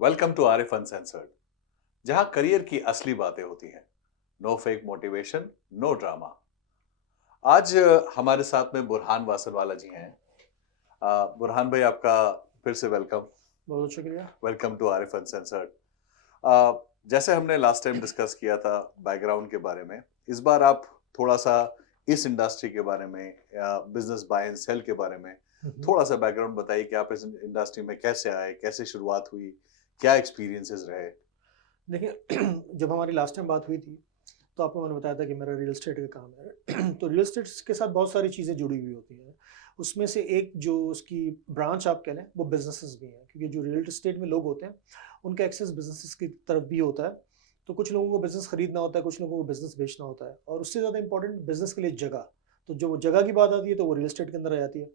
Welcome to Arif uncensored, जहां career की असली बातें होती हैं। No fake motivation, no drama. आज हमारे साथ में बुरहान वासलवाला जी हैं। बुरहान भाई, आपका फिर से वेलकम। बहुत शुक्रिया। Welcome to Arif uncensored. जैसे हमने लास्ट टाइम डिस्कस किया था बैकग्राउंड के बारे में, इस बार आप थोड़ा सा इस इंडस्ट्री के बारे में या बिजनेस बाय एंड सेल के बारे में हुँ, हुँ। थोड़ा सा बैकग्राउंड बताइए कि आप इस इंडस्ट्री में कैसे आए, कैसे शुरुआत हुई, क्या एक्सपीरियंसेस रहे। देखिए जब हमारी लास्ट टाइम बात हुई थी, तो आपको मैंने बताया था कि मेरा रियल एस्टेट का काम है। तो रियल एस्टेट के साथ बहुत सारी चीज़ें जुड़ी हुई होती हैं। उसमें से एक जो उसकी ब्रांच आप कह लें, वो बिज़नेसेस भी हैं, क्योंकि जो रियल एस्टेट में लोग होते हैं, उनका एक्सेस बिज़नेसेस की तरफ भी होता है। तो कुछ लोगों को बिज़नेस खरीदना होता है, कुछ लोगों को बिज़नेस बेचना होता है और उससे ज़्यादा इम्पोर्टेंट बिज़नेस के लिए जगह। तो जो जगह की बात आती है, तो वो रियल एस्टेट के अंदर आ जाती है।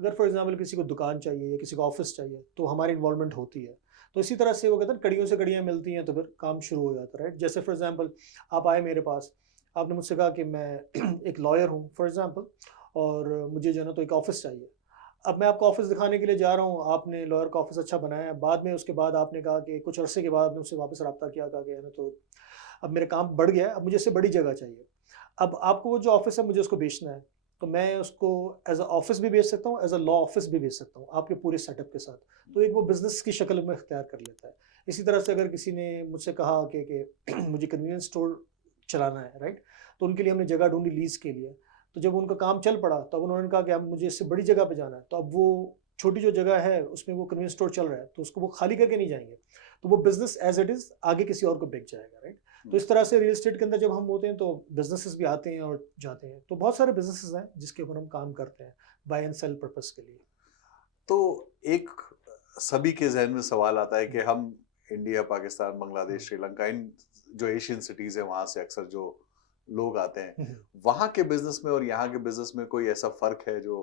अगर फॉर एग्ज़ाम्पल किसी को दुकान चाहिए या किसी को ऑफ़िस चाहिए, तो हमारी इन्वॉल्वमेंट होती है। तो इसी तरह से वो कहते हैं कड़ियों से कड़ियाँ मिलती हैं, तो फिर काम शुरू हो जाता है, राइट? जैसे फॉर एग्ज़ाम्पल आप आए मेरे पास, आपने मुझसे कहा कि मैं एक लॉयर हूँ फॉर एग्ज़ाम्पल, और मुझे जो है ना तो एक ऑफ़िस चाहिए। अब मैं आपको ऑफ़िस दिखाने के लिए जा रहा हूँ, आपने लॉयर का ऑफ़िस अच्छा बनाया है, बाद में उसके बाद आपने कहा कि कुछ अरसे के बाद आपने मुझसे वापस राब्ता किया, कहा कि है ना तो अब मेरा काम बढ़ गया है, अब मुझे इससे बड़ी जगह चाहिए। अब आपको वो जो ऑफ़िस है मुझे उसको बेचना है, तो मैं उसको एज़ अ ऑफ़िस भी बेच सकता हूँ, एज़ अ लॉ ऑफ़िस भी बेच सकता हूँ, आपके पूरे सेटअप के साथ। तो एक वो बिज़नेस की शक्ल में इख्तियार कर लेता है। इसी तरह से अगर किसी ने मुझसे कहा कि मुझे कन्वीनियंस स्टोर चलाना है, राइट? तो उनके लिए हमने जगह ढूँढी लीज़ के लिए। तो जब उनका काम चल पड़ा, तब उन्होंने कहा कि अब मुझे इससे बड़ी जगह पे जाना है। तो अब वो छोटी जो जगह है, उसमें वो कन्वीनियंस स्टोर चल रहा है, तो उसको वो खाली करके नहीं जाएँगे। तो वो बिज़नेस एज़ इट इज़ आगे किसी और को बिक जाएगा, राइट? तो इस तरह से रियल एस्टेट के अंदर जब हम होते हैं, तो बिज़नेसेस भी आते हैं और जाते हैं। तो बहुत सारे बिज़नेसेस हैं, जिसके ऊपर हम काम करते हैं, बाय एंड सेल पर्पज़ के लिए। तो एक सभी के ज़हन में सवाल आता है कि हुँ, हम इंडिया, पाकिस्तान, हुँ, बांग्लादेश, श्रीलंका, इन जो एशियन सिटीज़ हैं, वहाँ से अक्सर जो लोग आते हैं, हुँ, हुँ। वहाँ के बिज़नेस में और यहाँ के बिज़नेस में कोई ऐसा फ़र्क है जो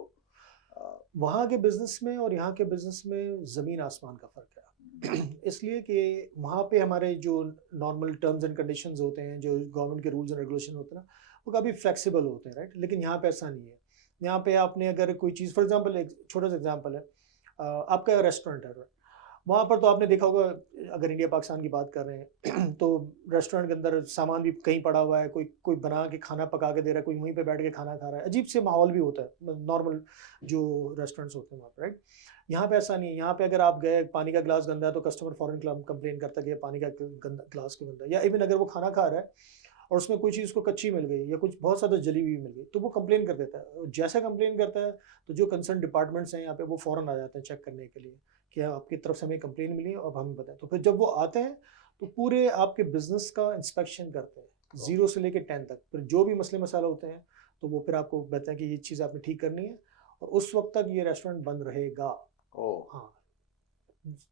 अ, वहाँ के बिज़नेस में और यहाँ के बिज़नेस में ज़मीन-आसमान का फ़र्क है। इसलिए कि वहाँ पे हमारे जो नॉर्मल टर्म्स एंड कंडीशंस होते हैं, जो गवर्नमेंट के रूल्स एंड रेगुलेशन होते हैं ना, वो काफ़ी फ्लेक्सिबल होते हैं, राइट? लेकिन यहाँ पे ऐसा नहीं है। यहाँ पे आपने अगर कोई चीज़ फॉर एग्ज़ाम्पल एक छोटा-सा एग्ज़ाम्पल है, आपका रेस्टोरेंट है, राइट? वहाँ पर तो आपने देखा होगा, अगर इंडिया पाकिस्तान की बात कर रहे हैं तो रेस्टोरेंट के अंदर सामान भी कहीं पड़ा हुआ है, कोई कोई बना के खाना पका के दे रहा है, कोई वहीं पे बैठ के खाना खा रहा है, अजीब से माहौल भी होता है नॉर्मल जो रेस्टोरेंट्स होते हैं वहाँ पे, राइट? यहाँ पे ऐसा नहीं है। यहाँ पे अगर आप गए, पानी का ग्लास गंदा है, तो कस्टमर फौरन कंप्लेन करता है कि ये पानी का गंदा ग्लास क्यों गंदा है, या इवन अगर वो खाना खा रहा है और उसमें कोई चीज़ उसको कच्ची मिल गई या कुछ बहुत ज़्यादा जली हुई मिल गई, तो वो कंप्लेन कर देता है। जैसा कंप्लेन करता है, तो जो कंसर्न डिपार्टमेंट्स हैं यहाँ पे, वो फ़ौरन आ जाते हैं चेक करने के लिए कि आपकी तरफ से हमें कंप्लेन मिली है, अब हमें बताएँ। तो फिर जब वो आते हैं, तो पूरे आपके बिज़नेस का इंस्पेक्शन करते हैं, ओह! 0 से लेके 10 तक। फिर जो भी मसले-मसाले होते हैं, तो वो फिर आपको बताएँ कि ये चीज़ आपने ठीक करनी है और उस वक़्त तक ये रेस्टोरेंट बंद रहेगा। ओह! हाँ।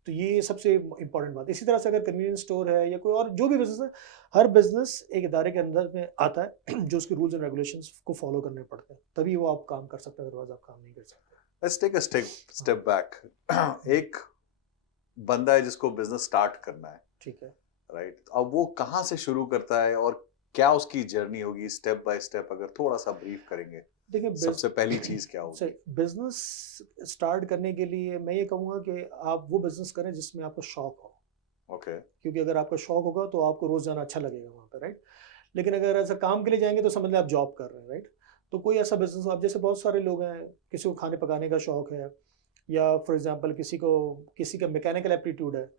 तो ये सबसे इम्पोर्टेंट बात है। इसी तरह से अगर कन्वीनियंस स्टोर है या कोई और जो भी बिज़नेस है, हर बिज़नेस एक इदारे के अंदर में आता है जो उसके रूल्स एंड रेगुलेशंस को फ़ॉलो करने पड़ते हैं। तभी वो आप काम कर सकते हैं, अदरवाइज़ आप काम नहीं कर सकते। लेट्स टेक अ हाँ, स्टेप बैक। हुँ, एक बंदा है जिसको बिज़नेस स्टार्ट करना है, ठीक है। राइट? अब वो कहाँ से शुरू करता है और क्या उसकी जर्नी होगी स्टेप बाय स्टेप, अगर थोड़ा-सा ब्रीफ करेंगे? देखिए सबसे पहली चीज़ क्या सही होगी? बिज़नेस स्टार्ट करने के लिए मैं ये कहूँगा कि आप वो बिज़नेस करें जिसमें आपको शौक हो। ओके। क्योंकि अगर आपका शौक होगा तो आपको रोज़ जाना अच्छा लगेगा वहाँ पे, राइट? लेकिन अगर ऐसा काम के लिए जाएँगे तो समझ लें आप जॉब कर रहे हैं, राइट? तो कोई ऐसा बिज़नेस आप जैसे बहुत सारे लोग हैं, किसी को खाने पकाने का शौक है या फॉर एग्ज़ाम्पल किसी का मैकेनिकल एप्टीट्यूड है,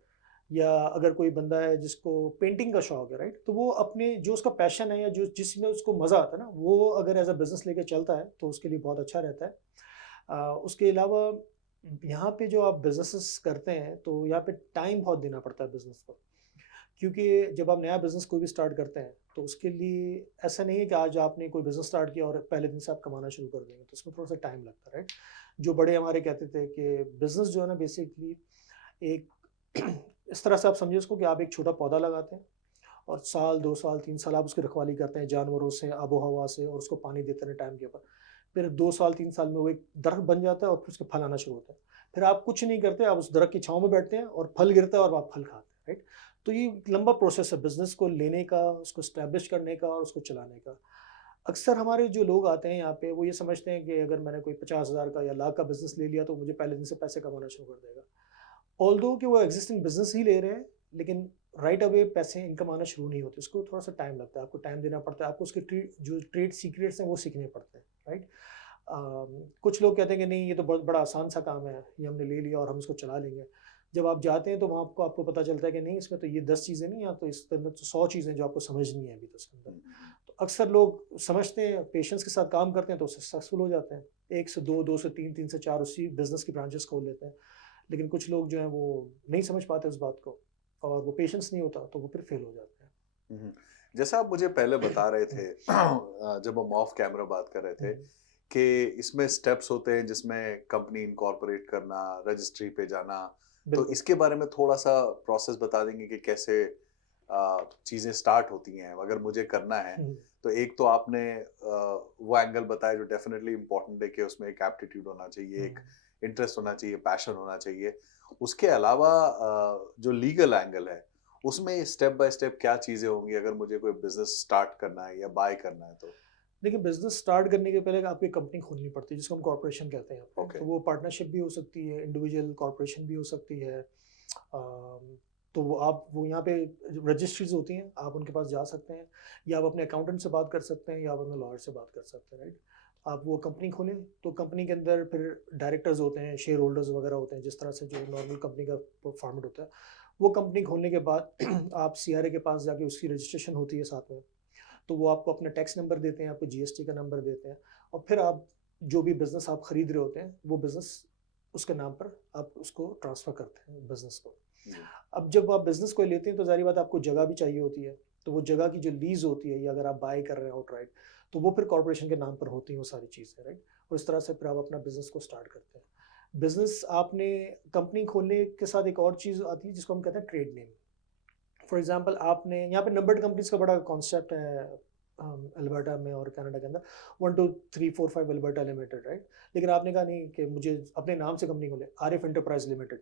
या अगर कोई बंदा है जिसको पेंटिंग का शौक है, राइट? तो वो अपने जो उसका पैशन है या जो जिसमें उसको मज़ा आता है ना, वो अगर एज़ अ बिज़नेस लेके चलता है तो उसके लिए बहुत अच्छा रहता है। उसके अलावा यहाँ पे जो आप बिज़नेसेस करते हैं तो यहाँ पे टाइम बहुत देना पड़ता है बिज़नेस को। क्योंकि जब आप नया बिज़नेस कोई भी स्टार्ट करते हैं, तो उसके लिए ऐसा नहीं है कि आज आपने कोई बिज़नेस स्टार्ट किया और पहले दिन से आप कमाना शुरू कर देंगे, तो उसमें थोड़ा-सा टाइम लगता है, राइट? जो बड़े हमारे कहते थे कि बिज़नेस जो है ना बेसिकली एक इस तरह से आप समझिए उसको कि आप एक छोटा पौधा लगाते हैं और साल, 2 साल, 3 साल आप उसकी रखवाली करते हैं जानवरों से, आबो-हवा से और उसको पानी देते हैं टाइम के ऊपर। फिर 2 साल, 3 साल में वो एक दरख्त बन जाता है और फिर उसके फल आना शुरू होता है। फिर आप कुछ नहीं करते, आप उस दरख्त की छाँव में बैठते हैं और फल गिरता है और आप फल खाते हैं, राइट? तो ये एक लंबा प्रोसेस है बिज़नेस को लेने का, उसको एस्टेब्लिश करने का और उसको चलाने का। अक्सर हमारे जो लोग आते हैं यहाँ पे, वो ये समझते हैं कि अगर मैंने कोई 50,000 का या लाख का बिज़नेस ले लिया, तो मुझे पहले दिन से पैसे कमाना शुरू कर देगा। ऑल्दो कि वो एग्जिस्टिंग बिजनेस ही ले रहे हैं, लेकिन राइट अवे पैसे इनकम आना शुरू नहीं होते, उसको थोड़ा सा टाइम लगता है, आपको टाइम देना पड़ता है, आपको उसके जो ट्रेड सीक्रेट्स हैं वो सीखने पड़ते हैं, राइट। कुछ लोग कहते हैं कि नहीं ये तो बहुत बड़ा आसान सा काम है, ये हमने ले लिया और हम इसको चला लेंगे। जब आप जाते हैं तो वहाँ आपको आपको पता चलता है कि नहीं, इसमें तो ये 10 चीज़ें नहीं, या तो इसके अंदर तो 100 चीज़ें जो आपको समझनी है अभी तो इसके अंदर। तो अक्सर लोग समझते हैं, पेशेंस के साथ काम करते हैं तो सक्सेसफुल हो जाते हैं। 1 से 2, 2 से 3, 3 से 4 उसी बिज़नेस की ब्रांचेस खोल लेते हैं। लेकिन कुछ लोग जो हैं वो नहीं समझ पाते उस बात को, और वो पेशेंस नहीं होता तो वो फिर फेल हो जाते हैं। हम्म। जैसा आप मुझे पहले बता रहे थे जब हम ऑफ कैमरा बात कर रहे थे हुँ, कि इसमें स्टेप्स होते हैं जिसमें कंपनी इनकॉर्पोरेट करना, रजिस्ट्री पे जाना, तो बिल्कुल। इसके बारे में थोड़ा सा प्रोसेस बता देंगे कि कैसे चीजें स्टार्ट होती हैं अगर मुझे करना है। हुँ, तो एक तो आपने वो एंगल बताया जो डेफिनेटली इम्पोर्टेंट है कि उसमें एक एप्टीट्यूड होना चाहिए, हुँ। एक इंटरेस्ट होना चाहिए, पैशन होना चाहिए। उसके अलावा जो लीगल एंगल है उसमें स्टेप बाय स्टेप क्या चीजें होंगी अगर मुझे कोई बिजनेस स्टार्ट करना है या बाय करना है तो? देखिए, बिज़नेस स्टार्ट करने के पहले आपको एक कंपनी खोलनी पड़ती है, जिसको हम कॉर्पोरेशन कहते हैं यहाँ पे। ओके। तो वो पार्टनरशिप भी हो सकती है, इंडिविजुअल कॉर्पोरेशन भी हो सकती है। तो वो यहाँ पे रजिस्ट्रीज़ होती हैं, आप उनके पास जा सकते हैं, या आप अपने अकाउंटेंट से बात कर सकते हैं, या आप अपने लॉयर से बात कर सकते हैं, राइट? आप वो कंपनी खोलें, तो कंपनी के अंदर फिर डायरेक्टर्स होते हैं, शेयर होल्डर्स वगैरह होते हैं, जिस तरह से जो नॉर्मल कंपनी का फॉर्मेट होता है। वो कंपनी खोलने के बाद आप सीआरए के पास जाके उसकी रजिस्ट्रेशन होती है साथ में। तो वो आपको अपना टैक्स नंबर देते हैं, आपको जीएसटी का नंबर देते हैं, और फिर आप जो भी बिज़नेस आप खरीद रहे होते हैं, वो बिज़नेस उसके नाम पर आप उसको ट्रांसफ़र करते हैं बिज़नेस को। जी। अब जब आप बिज़नेस कोई लेते हैं तो ज़ाहिर बात है आपको जगह भी चाहिए होती है। तो वो जगह की जो लीज़ होती है, या अगर आप बाय कर रहे हैं आउटराइट, तो वो फिर कॉर्पोरेशन के नाम पर होती हैं वो सारी चीज़ें, राइट? और इस तरह से फिर आप अपना बिज़नेस को स्टार्ट करते हैं। बिज़नेस आपने कंपनी खोलने के साथ एक और चीज़ आती है जिसको हम कहते हैं ट्रेड नेम। फॉर एग्जांपल आपने यहाँ पे नंबर्ड कंपनीज़ का बड़ा कॉन्सेप्ट है, अल्बर्टा में और कनाडा के अंदर 1 2 3 4 5 अल्बर्टा लिमिटेड, राइट? लेकिन आपने कहा नहीं कि मुझे अपने नाम से कंपनी खोले, आरिफ एंटरप्राइज लिमिटेड,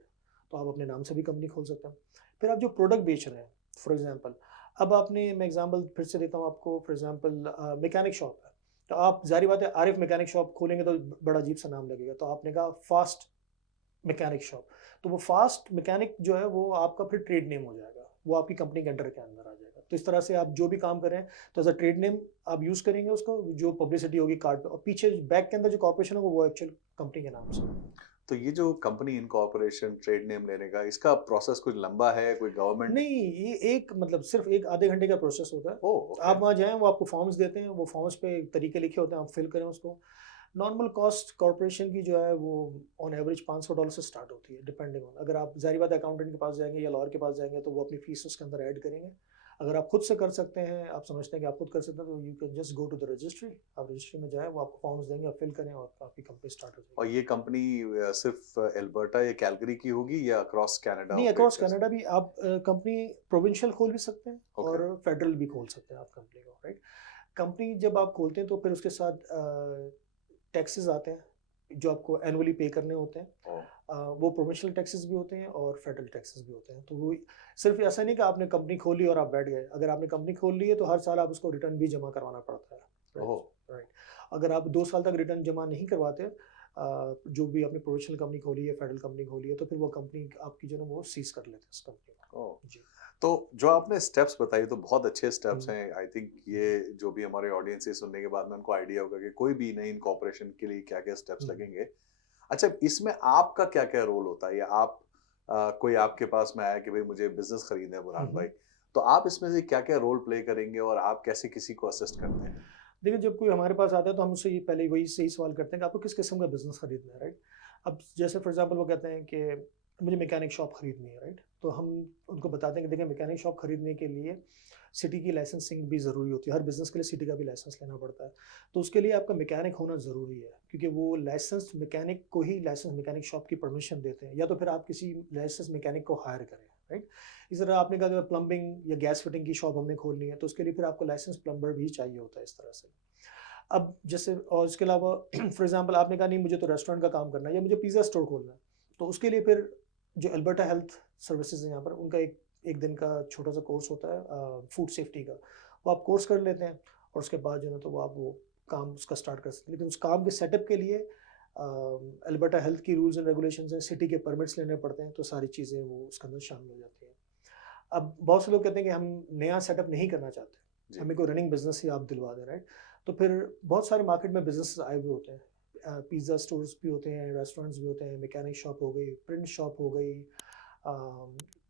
तो आप अपने नाम से भी कंपनी खोल सकते हैं। फिर आप जो प्रोडक्ट बेच रहे हैं, फॉर एग्जांपल, अब आपने, मैं एग्जांपल फिर से देता हूँ आपको, फॉर एग्जांपल मैकेनिक शॉप है, तो आप ज़ाहिर बात है आरिफ मैकेनिक शॉप खोलेंगे तो बड़ा अजीब सा नाम लगेगा, तो आपने कहा फास्ट मैकेनिक शॉप, तो वो फास्ट मैकेनिक जो है वो आपका फिर ट्रेड नेम हो जाएगा, वो आपकी कंपनी के अंडर के अंदर आ जाएगा। तो इस तरह से आप जो भी काम कर रहे हैं, तो एज अ ट्रेड नेम आप यूज़ करेंगे उसको, जो पब्लिसिटी होगी कार्ड पे, और पीछे बैक के अंदर जो कॉर्पोरेशन होगा वो एक्चुअल कंपनी के नाम से होगा। तो ये जो कंपनी इनकॉर्पोरेशन ट्रेड नेम लेने का इसका प्रोसेस कुछ लंबा है, कोई गवर्नमेंट? नहीं, ये एक मतलब सिर्फ एक आधे घंटे का प्रोसेस होता है। Oh okay. आप वहाँ जाएँ, वो आपको फॉर्म्स देते हैं, वो फॉर्म्स पे तरीके लिखे होते हैं, आप फिल करें उसको। नॉर्मल कॉस्ट कॉर्पोरेशन की जो है वो ऑन एवरेज $500 से स्टार्ट होती है, डिपेंडिंग ऑन, अगर आप ज़ाहिर बात है अकाउंटेंट के पास जाएँगे या लॉयर के पास जाएँगे तो वो अपनी फीस उसके अंदर ऐड करेंगे। अगर आप खुद से कर सकते हैं, आप समझते हैं कि आप खुद कर सकते हैं, तो you can just go to the registry, आप रजिस्ट्री में जाएँ, वो आपको फॉर्म्स देंगे, आप फिल करें और आपकी कंपनी स्टार्ट हो और जाएगी। ये कंपनी सिर्फ एल्बर्टा या कैलगरी की होगी या अक्रॉस कनाडा नहीं, ऑपरेट अक्रॉस कर कनाडा सकती? भी आप कंपनी प्रोविंशियल खोल भी सकते हैं ओके। और फेडरल भी खोल सकते हैं आप कंपनी को, राइट? कंपनी जब आप खोलते हैं तो फिर उसके साथ टैक्सेस आते हैं, जो आपको एनुअली पे करने होते हैं। ओह। वो प्रोविंशियल टैक्सेस भी होते हैं और फेडरल टैक्सेस भी होते हैं। तो वो सिर्फ ऐसा नहीं कि आपने कंपनी खोली और आप बैठ गए। अगर आपने कंपनी खोल ली है तो हर साल आप उसको रिटर्न भी जमा करवाना पड़ता है। राइट, ओह। राइट। अगर आप 2 साल तक रिटर्न जमा नहीं करवाते, जो भी आपने प्रोविंशियल कंपनी खोली है, फेडरल कंपनी खोली है, तो फिर वो कंपनी आपकी जो है ना वो सीज़ कर लेते हैं उस कंपनी ओह। को। जी। तो जो आपने स्टेप्स बताई तो बहुत अच्छे हुँ, स्टेप्स हैं। आई थिंक ये जो भी हमारे ऑडियंस से सुनने के बाद में उनको आइडिया होगा कि कोई भी नई इनकॉर्पोरेशन के लिए क्या क्या स्टेप्स हुँ, लगेंगे। अच्छा, इसमें आपका क्या क्या रोल होता है या आप कोई आपके पास में आया कि भाई मुझे बिजनेस खरीदना है हुँ, बुरहान हुँ। भाई, तो आप इसमें से क्या क्या रोल प्ले करेंगे और आप कैसे किसी को असिस्ट करते हैं? देखिए, जब कोई हमारे पास आता है तो हम उससे ये पहले वही सही सवाल करते हैं कि आपको किस किस्म का बिज़नेस खरीदना है, राइट? अब जैसे फॉर एग्ज़ाम्पल वो कहते हैं कि मुझे मैकेनिक शॉप खरीदनी है, राइट? तो हम उनको बताते हैं कि देखिए, मैकेनिक शॉप खरीदने के लिए सिटी की लाइसेंसिंग भी ज़रूरी होती है। हर बिज़नेस के लिए सिटी का भी लाइसेंस लेना पड़ता है। तो उसके लिए आपका मैकेनिक होना ज़रूरी है, क्योंकि वो लाइसेंस्ड मैकेनिक को ही लाइसेंस मैकेनिक शॉप की परमिशन देते हैं, या तो फिर आप किसी लाइसेंस मैकेनिक को हायर करें, राइट? इस तरह आपने कहा कि प्लम्बिंग या गैस फिटिंग की शॉप हमने खोलनी है, तो उसके लिए फिर आपको लाइसेंस प्लम्बर भी चाहिए होता है, इस तरह से। अब जैसे, और इसके अलावा फॉर एग्जांपल आपने कहा नहीं मुझे तो रेस्टोरेंट का काम करना है या मुझे पिज़्ज़ा स्टोर खोलना है, तो उसके लिए फिर जो अल्बर्टा हेल्थ सर्विसेज है यहाँ पर, उनका एक एक दिन का छोटा सा कोर्स होता है फूड सेफ्टी का, वो आप कोर्स कर लेते हैं और उसके बाद जो है ना तो वो आप वो काम उसका स्टार्ट कर सकते हैं। लेकिन उस काम के सेटअप के लिए अल्बर्टा हेल्थ की रूल्स एंड रेगुलेशंस हैं, सिटी के परमिट्स लेने पड़ते हैं, तो सारी चीज़ें वो उसके अंदर शामिल हो जाती हैं। अब बहुत से लोग कहते हैं कि हम नया सेटअप नहीं करना चाहते, जी। हमें कोई रनिंग बिजनेस ही आप दिलवा दें, राइट? तो फिर बहुत सारे मार्केट में बिजनेस आए हुए होते हैं, पिज़्ज़ा स्टोर्स भी होते हैं, रेस्टोरेंट्स भी होते हैं, मैकेनिक शॉप हो गई, प्रिंट शॉप हो गई,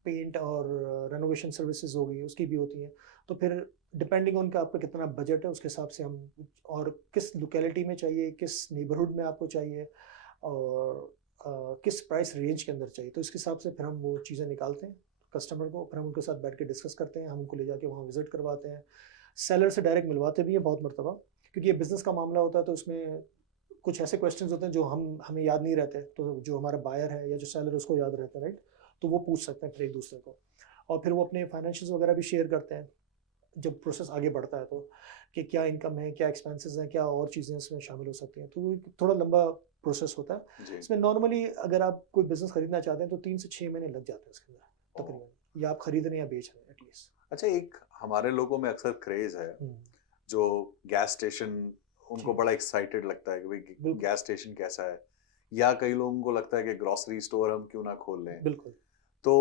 पेंट और रेनोवेशन सर्विसेज हो गई, उसकी भी होती हैं। तो फिर डिपेंडिंग ऑन का आपका कितना बजट है, उसके हिसाब से हम, और किस लोकेलिटी में चाहिए, किस नेबरहुड में आपको चाहिए, और किस प्राइस रेंज के अंदर चाहिए, तो इसके हिसाब से फिर हम वो चीज़ें निकालते हैं कस्टमर को, फिर हम उनके साथ बैठ के डिस्कस करते हैं, हम उनको ले जाके वहाँ विजिट करवाते हैं, सेलर से डायरेक्ट मिलवाते भी हैं बहुत मरतबा, क्योंकि ये बिज़नेस का मामला होता है, तो उसमें कुछ ऐसे क्वेश्चंस होते हैं जो हमें याद नहीं रहते, तो जो हमारा बायर है या जो सेलर है उसको याद रहता है, राइट? तो वो पूछ सकते हैं फिर एक दूसरे को, और फिर वो अपने फाइनेंशियल्स वगैरह भी शेयर करते हैं जब प्रोसेस आगे बढ़ता है, तो कि क्या इनकम है, क्या एक्सपेंसेस हैं, क्या और चीज़ें इसमें शामिल हो सकती हैं, तो वो एक थोड़ा लंबा प्रोसेस होता है। जी। इसमें नॉर्मली अगर आप कोई बिज़नेस खरीदना चाहते हैं तो 3 से 6 महीने लग जाते हैं इसके अंदर ओह! तकरीबन, या आप खरीद रहे हैं या बेच रहे हैं एटलीस्ट। अच्छा, एक हमारे लोगों में अक्सर क्रेज़ है, हुँ, जो गैस स्टेशन, उनको जी, बड़ा एक्साइटेड लगता है कि भई बिल्कुल, गैस स्टेशन कैसा है? या कई लोगों को लगता है कि ग्रोसरी स्टोर हम क्यों ना खोल लें? बिल्कुल। तो